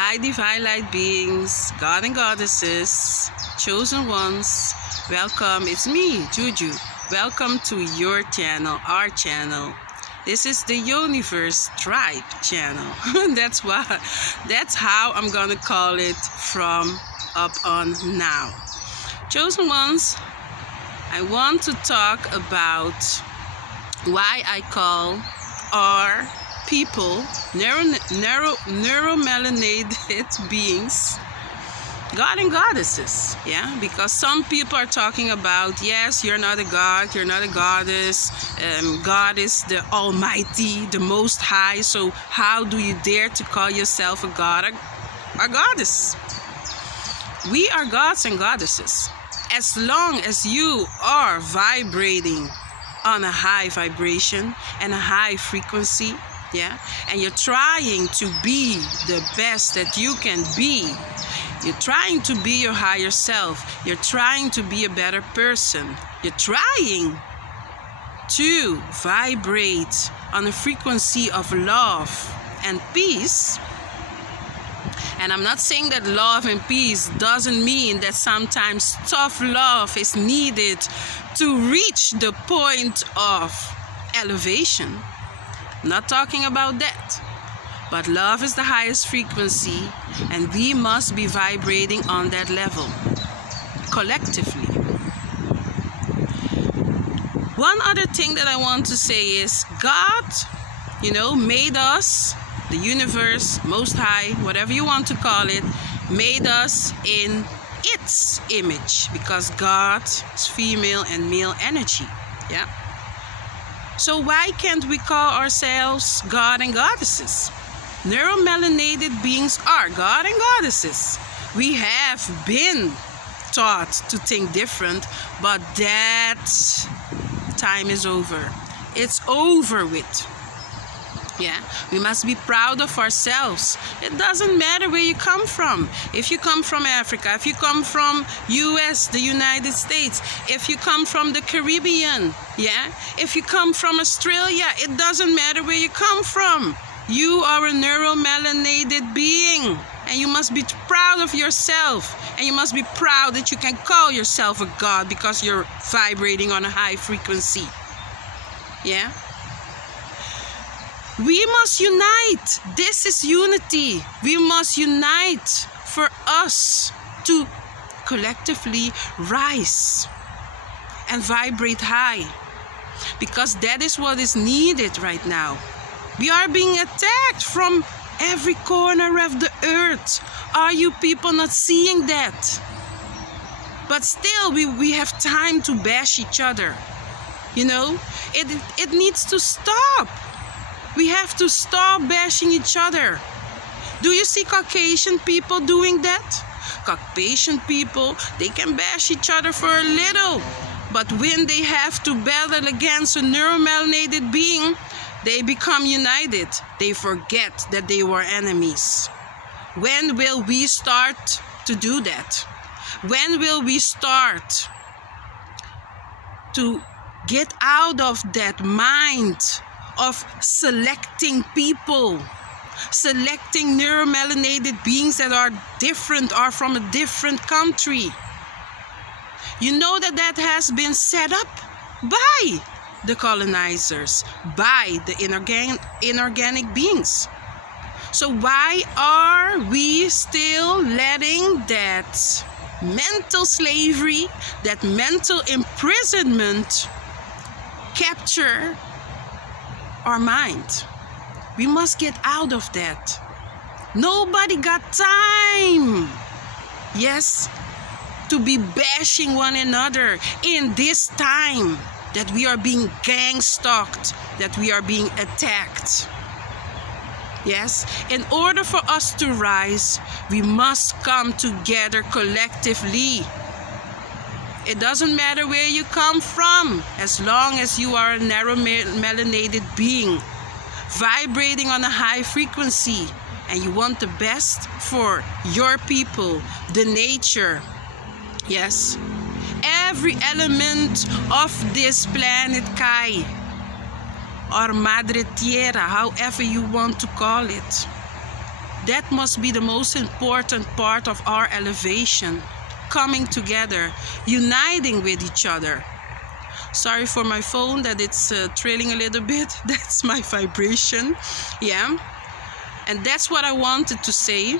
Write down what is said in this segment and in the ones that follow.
Hi, divine light beings, God and goddesses, chosen ones. Welcome. It's me, Juju. Welcome to your channel, our channel. This is the Yoniverse Tribe channel. That's how I'm gonna call it from up on now. Chosen ones, I want to talk about why I call our people, neuromelanated beings, God and goddesses. Yeah, because some people are talking about, yes, you're not a god, you're not a goddess, God is the Almighty, the Most High, so how do you dare to call yourself a god or a goddess? We are gods and goddesses as long as you are vibrating on a high vibration and a high frequency. Yeah, and you're trying to be the best that you can be. You're trying to be your higher self. You're trying to be a better person. You're trying to vibrate on a frequency of love and peace. And I'm not saying that love and peace doesn't mean that sometimes tough love is needed to reach the point of elevation. I'm not talking about that. But love is the highest frequency, and we must be vibrating on that level collectively. One other thing that I want to say is God, made us, the universe, Most High, whatever you want to call it, made us in its image, because God is female and male energy. Yeah. So why can't we call ourselves God and goddesses? Neuromelanated beings are God and goddesses. We have been taught to think different, but that time is over. It's over with. Yeah, we must be proud of ourselves. It doesn't matter where you come from. If you come from Africa, if you come from US, the United States, if you come from the Caribbean, yeah, if you come from Australia, it doesn't matter where you come from. You are a neuromelanated being, and you must be proud of yourself, and you must be proud that you can call yourself a god because you're vibrating on a high frequency. Yeah. We must unite. This is unity. We must unite for us to collectively rise and vibrate high, because that is what is needed right now. We are being attacked from every corner of the earth. Are you people not seeing that? But still, we have time to bash each other. It needs to stop. We have to stop bashing each other. Do you see Caucasian people doing that? Caucasian people, they can bash each other for a little. But when they have to battle against a neuromelanated being, they become united. They forget that they were enemies. When will we start to do that? When will we start to get out of that mind of selecting people, selecting neuromelanated beings that are different, are from a different country? You know that has been set up by the colonizers, by the inorganic beings. So why are we still letting that mental slavery, that mental imprisonment capture our mind? We must get out of that. Nobody got time, yes, to be bashing one another in this time that we are being gang-stalked, that we are being attacked. Yes, in order for us to rise, we must come together collectively. It doesn't matter where you come from, as long as you are a neuromelanated being, vibrating on a high frequency, and you want the best for your people, the nature. Yes, every element of this planet Kai, or Madre Tierra, however you want to call it, That must be the most important part of our elevation. Coming together, uniting with each other. Sorry for my phone that it's trailing a little bit. That's my vibration. Yeah. And that's what I wanted to say.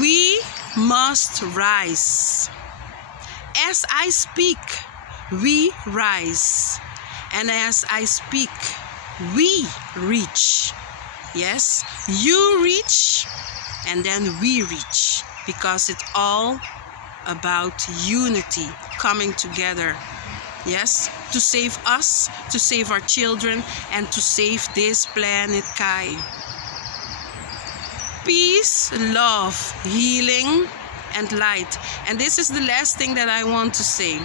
We must rise. As I speak, we rise. And as I speak, we reach. Yes, you reach and then we reach, because it's all about unity, coming together. Yes, to save us, to save our children, and to save this planet Kai. Peace, love, healing, and light. And this is the last thing that I want to say.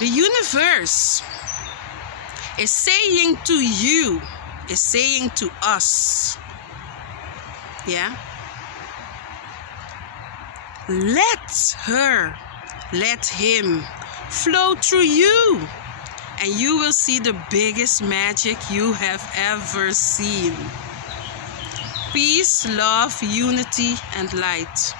The universe is saying to you, is saying to us, yeah, let her, let him flow through you, and you will see the biggest magic you have ever seen. Peace, love, unity, and light.